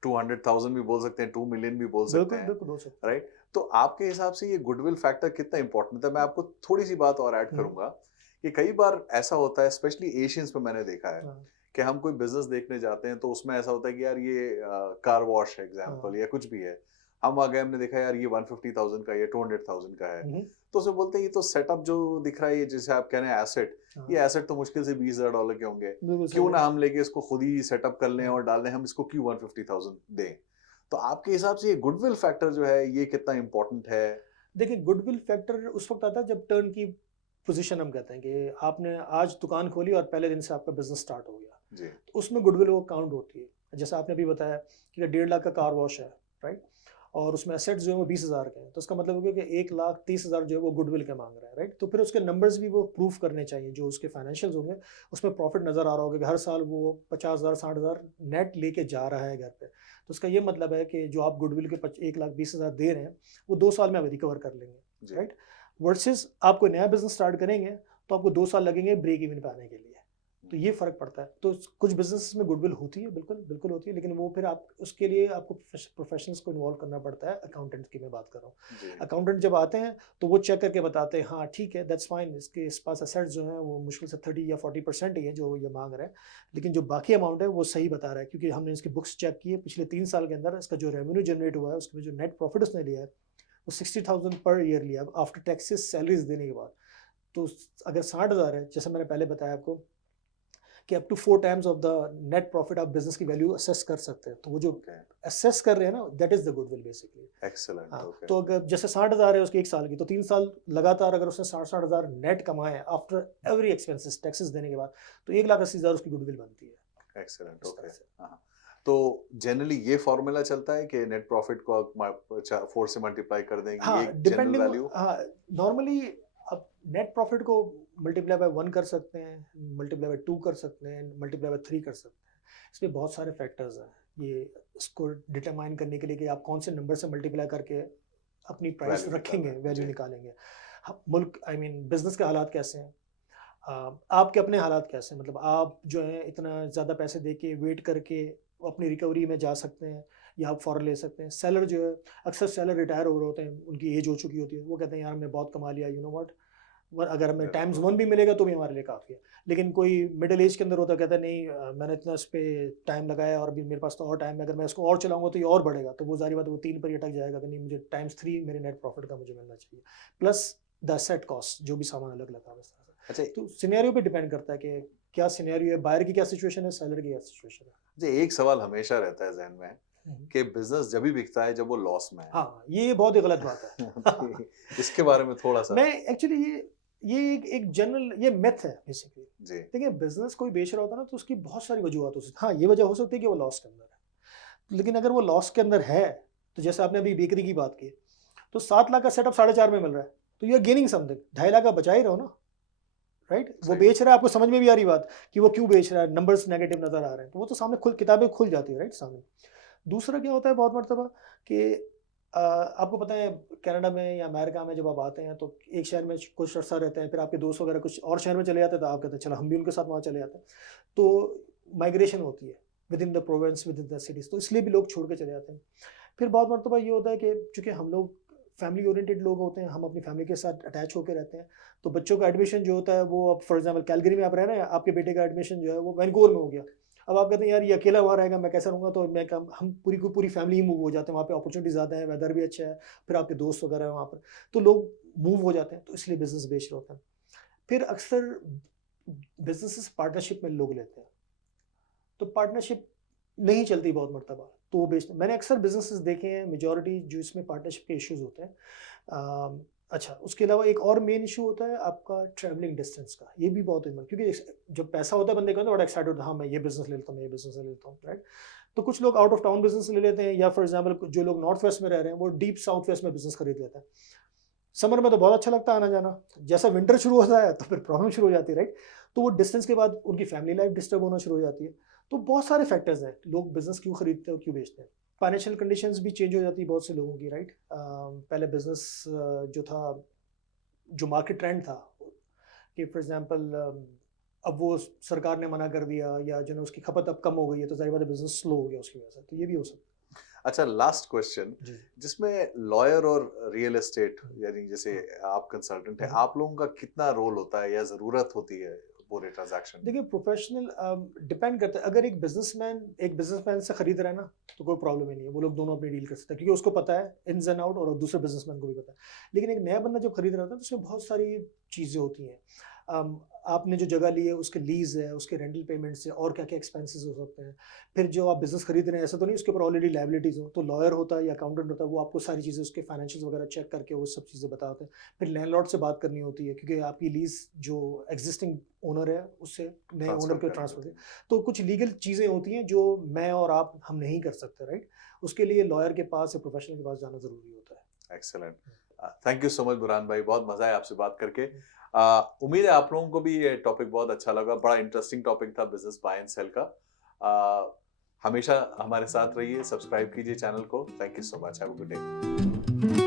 200,000 भी बोल सकते हैं, 2 मिलियन भी बोल सकते बिल्कुल, हैं, बिल्कुल बोल सकते राइट? तो आपके हिसाब से ये गुडविल फैक्टर कितना इंपॉर्टेंट है? मैं आपको थोड़ी सी बात और ऐड हैं। करूंगा कि कई बार ऐसा होता है, स्पेशली एशियंस में मैंने देखा है हाँ, कि हम कोई बिजनेस देखने जाते हैं तो उसमें ऐसा होता है कि यार ये कार वॉश है हाँ, एग्जाम्पल, या कुछ भी है। हम वहाँ गए, हमने देखा यार ये 150,000 का, ये 200,000 का है। हम्म, तो उसे बोलते हैं ये तो सेटअप जो दिख रहा है, ये जिसे आप कह रहे हैं एसेट, हाँ, ये एसेट तो मुश्किल से $20,000 के होंगे। बिल्कुल सही क्यों ना बात। हम लेके इसको खुद ही सेटअप कर लें हाँ, और डाल दें, हम इसको क्यों 150,000 दें? तो आपके हिसाब से ये गुडविल फैक्टर जो है ये कितना इंपॉर्टेंट है? देखिए, गुडविल फैक्टर उस वक्त आता है जब टर्न की पोजीशन हम कहते हैं कि आपने आज दुकान खोली और पहले दिन से आपका बिजनेस स्टार्ट हो गया, जी। तो उसमें गुडविल वो काउंट होती है। जैसे आपने अभी बताया कि 1.5 लाख का कार वॉश है, राइट, और उसमें एसेट्स जो है वो 20,000 के हैं, तो इसका मतलब हो गया कि 1,30,000 जो है वो गुडविल के मांग रहा है, राइट। तो फिर उसके नंबर्स भी वो प्रूफ करने चाहिए, जो उसके फाइनेंशियल्स होंगे उसमें प्रॉफिट नज़र आ रहा होगा कि हर साल वो 50,000 60,000 नेट लेके जा रहा है घर पे। तो इसका ये मतलब है कि जो आप गुडविल के 1,20,000 दे रहे हैं, वो 2 साल में आप रिकवर कर लेंगे, जी। राइट। वर्सेस आप कोई नया बिजनेस स्टार्ट करेंगे तो आपको 2 साल लगेंगे ब्रेक इवन पे आने के लिए। तो ये फ़र्क पड़ता है। तो कुछ बिज़नेसेस में गुडविल होती है, बिल्कुल, बिल्कुल होती है, लेकिन वो फिर आप उसके लिए आपको प्रोफेशनल्स को इन्वॉल्व करना पड़ता है, अकाउंटेंट की मैं बात कर रहा हूँ। जी। अकाउंटेंट जब आते हैं, तो वो चेक करके बताते हैं, हाँ, ठीक है, दैट्स फाइन, इसके इस पास एसेट्स जो हैं, वो मुश्किल से 30 या 40% ही है जो ये माँग रहा है। लेकिन जो बाकी अमाउंट है, वो सही बता रहा है, क्योंकि हमने इसकी बुक्स चेक की है, पिछले 3 साल के अंदर इसका जो रेवेन्यू जनरेट हुआ है, उसमें जो नेट प्रॉफिट उसने लिया है, वो 60,000 पर ईयर लिया है, आफ्टर टैक्सेस सैलरीज़ देने के बाद। तो अगर 60,000 है, जैसे मैंने पहले बताया आपको कि up to 4 times of the net profit आप बिजनेस की वैल्यू असेस कर सकते हैं। तो वो जो ओके। असेस कर रहे हैं ना, that is the goodwill basically. Excellent. हाँ, ओके। तो अगर जैसे 60,000 है उसकी 1 साल की, तो 3 साल लगातार अगर उसने 60,000 नेट कमाए आफ्टर एवरी एक्सपेंसेस टैक्सेस देने के बाद, तो 1,80,000 उसकी गुडविल बनती है एक्सीलेंट। इस ओके। तरह से। हाँ, तो जनरली ये फॉर्मूला चलता है कि नेट प्रॉफिट को आप 4 से मल्टीप्लाई कर देंगे, ये हाँ, एक जनरल डिपेंडिंग, वैल्यू? हाँ, नॉर्मली आप नेट प्रॉफिट को मल्टीप्लाई बाय 1 कर सकते हैं, मल्टीप्लाई बाय 2 कर सकते हैं, मल्टीप्लाई बाय 3 कर सकते हैं। इसमें बहुत सारे फैक्टर्स हैं। ये इसको डिटरमाइन करने के लिए कि आप कौन से नंबर से मल्टीप्लाई करके अपनी प्राइस वैल्यू रखेंगे, निकालना है। वैल्यू जी। निकालेंगे। मुल्क, आई मीन बिजनेस के हालात कैसे हैं, आपके अपने हालात कैसे हैं, मतलब आप जो है इतना ज़्यादा पैसे दे के वेट करके अपनी रिकवरी में जा सकते हैं, या आप फ़ौरन ले सकते हैं। सेलर जो है, अक्सर सेलर रिटायर हो रहे होते हैं, उनकी एज हो चुकी होती है, वो कहते हैं यार हमने बहुत कमा लिया, यू नो व्हाट, अगर हमें टाइम्स बिल्कुल। 1 भी मिलेगा तो भी हमारे लिए काफ़ी है। लेकिन कोई मिडिल एज के अंदर होता है, कहता है नहीं, मैंने इतना इस पे टाइम लगाया और अभी मेरे पास तो और टाइम है, अगर मैं इसको और चलाऊंगा तो ये और बढ़ेगा, तो वो ज़ाहिर बात है वो 3 पर ही अटक जाएगा कि नहीं, मुझे टाइम्स 3 मेरे नेट प्रॉफिट का मुझे मिलना चाहिए, प्लस द सेट कॉस्ट जो भी सामान अलग लगा हुआ है इस तरह से। अच्छा तो सिनेरियो पे डिपेंड करता है कि क्या सिनेरियो है, बायर की क्या सिचुएशन है, सेलर की क्या सिचुएशन है। जी, एक सवाल हमेशा रहता है ज़हन में हम्म। कि बिज़नेस जब भी बिकता है जब वो लॉस में है। हाँ, ये बहुत ही गलत बात है। तो इसके बारे में थोड़ा-सा। मैं एक्चुअली ये एक जनरल ये मिथ है बेसिकली। जी। देखिए, बिजनेस कोई बेच रहा होता है ना, तो उसकी बहुत सारी वजूहत हो सकती है। हाँ, ये वजह हो सकती है कि वो लॉस के अंदर है, लेकिन अगर वो लॉस के अंदर है, तो जैसे आपने अभी बेकरी की बात की, तो 7 लाख का सेटअप 4.5 में मिल रहा है, तो you are gaining something, 2.5 lakh का बचा ही रहो ना, राइट। वो सही। बेच रहा है, आपको समझ में भी आ रही बात कि वो क्यों बेच रहा है, नंबर्स नेगेटिव नजर आ रहे हैं, तो वो तो सामने खुल किताबें खुल जाती है, राइट, सामने। दूसरा क्या होता है बहुत मरतबा कि आपको पता है कनाडा में या अमेरिका में जब आप आते हैं तो एक शहर में कुछ अर्सा रहते हैं, फिर आपके दोस्त वगैरह कुछ और शहर में चले जाते हैं, तो आप कहते हैं चलो हम भी उनके साथ वहाँ चले जाते हैं। तो माइग्रेशन होती है with in the province, with in the cities, तो इसलिए भी लोग छोड़ के चले जाते हैं। फिर बहुत मरतबा ये होता है कि चूँकि हम लोग फैमिली ओरिएंटेड लोग होते हैं, हम अपनी फैमिली के साथ अटैच होकर रहते हैं, तो बच्चों का एडमिशन जो होता है वो, अब फॉर एग्जांपल कैलगरी में आप रह रहे हैं, आपके बेटे का एडमिशन जो है वो वैनकूवर में हो गया। अब आप कहते हैं यार ये अकेला वहाँ रहेगा, मैं कैसे रहूँगा, तो मैं कम हम पूरी की पूरी फैमिली ही मूव हो जाते हैं, वहाँ पे अपॉर्चुनिटी ज़्यादा है, वेदर भी अच्छा है, फिर आपके दोस्त वगैरह हैं वहाँ पर, तो लोग मूव हो जाते हैं, तो इसलिए बिज़नेस बेच रहे होते हैं। फिर अक्सर बिज़नेसेस पार्टनरशिप में लोग लेते हैं, तो पार्टनरशिप नहीं चलती बहुत मर्तबा, तो वो बेचते मैंने अक्सर बिज़नेसेस देखे हैं मेजॉरिटी जो इसमें पार्टनरशिप के इश्यूज़ होते हैं। अच्छा, उसके अलावा एक और मेन इश्यू होता है आपका ट्रैवलिंग डिस्टेंस का, ये भी बहुत इम्पोर्टेंट, क्योंकि जब पैसा होता है बंदे का तो बड़ा एक्साइटेड होता है, हाँ मैं ये बिज़नेस ले लेता हूँ, मैं ये बिज़नेस ले लेता हूँ, राइट? तो कुछ लोग आउट ऑफ टाउन बिज़नेस ले लेते हैं, या फॉर एग्जांपल जो लोग नॉर्थ वेस्ट में रह रहे हैं वो डीप साउथ वेस्ट में बिज़नेस खरीद लेते हैं। समर में तो बहुत अच्छा लगता है आना-जाना, जैसा विंटर शुरू होता है तो फिर प्रॉब्लम शुरू हो जाती है, राइट? तो वो डिस्टेंस के बाद उनकी फैमिली लाइफ डिस्टर्ब होना शुरू हो जाती है। तो बहुत सारे फैक्टर्स हैं, लोग बिज़नेस क्यों खरीदते हैं और क्यों बेचते हैं। फाइनेंशियल कंडीशंस भी चेंज हो जाती है बहुत से लोगों की, राइट? पहले बिज़नेस जो था, जो मार्केट ट्रेंड था कि फॉर एग्जांपल अब वो सरकार ने मना कर दिया, या जो है उसकी खपत अब कम हो गई है, तो ज़ाहिर बात है बिज़नेस स्लो हो गया उसकी वजह से, तो ये भी हो सकता अच्छा, लास्ट क्वेश्चन, है। जी। जिसमें लॉयर और रियल एस्टेट, यानी जैसे हाँ। आप कंसल्टेंट हैं, हुँ। आप लोगों का कितना रोल होता है या ज़रूरत होती है पूरे ट्रांज़ैक्शन में? देखिए प्रोफेशनल डिपेंड करता है, अगर एक बिजनेसमैन से खरीद रहा है ना, तो कोई प्रॉब्लम ही नहीं है, वो लोग दोनों अपनी डील कर सकते हैं, क्योंकि उसको पता है इन्स एंड आउट, और दूसरे बिजनेसमैन को भी पता है। लेकिन एक नया बंदा जब खरीद रहा होता है तो उसमें बहुत सारी चीज़ें होती हैं। आपने जो जगह ली है उसके लीज है, उसके रेंटल पेमेंट्स है, और क्या क्या एक्सपेंसेस हो सकते हैं। फिर जो आप बिजनेस खरीद रहे हैं, ऐसा तो नहीं उसके ऊपर ऑलरेडी लाइबिलिटीज हो, तो लॉयर होता है या अकाउंटेंट होता है, वो आपको सारी चीज़ें उसके फाइनेंशियल वगैरह चेक करके वो सब चीज़ें बताते हैं। फिर लैंडलॉर्ड से बात करनी होती है, क्योंकि आपकी लीज जो एग्जिस्टिंग ओनर है उससे नए ओनर ट्रांसफ़र को करनी ट्रांसफर होती है। है। तो कुछ लीगल चीज़ें होती हैं जो मैं और आप हम नहीं कर सकते, राइट? उसके लिए लॉयर के पास या प्रोफेशनल के पास जाना ज़रूरी होता है। Excellent. Thank you so much Burhan भाई, बहुत मज़ा आया आपसे बात करके। उम्मीद है आप लोगों को भी ये टॉपिक बहुत अच्छा लगा, बड़ा इंटरेस्टिंग टॉपिक था बिज़नेस बाय एंड सेल का। अ, हमेशा हमारे साथ रहिए, सब्सक्राइब कीजिए चैनल को। Thank you so much, have a good day.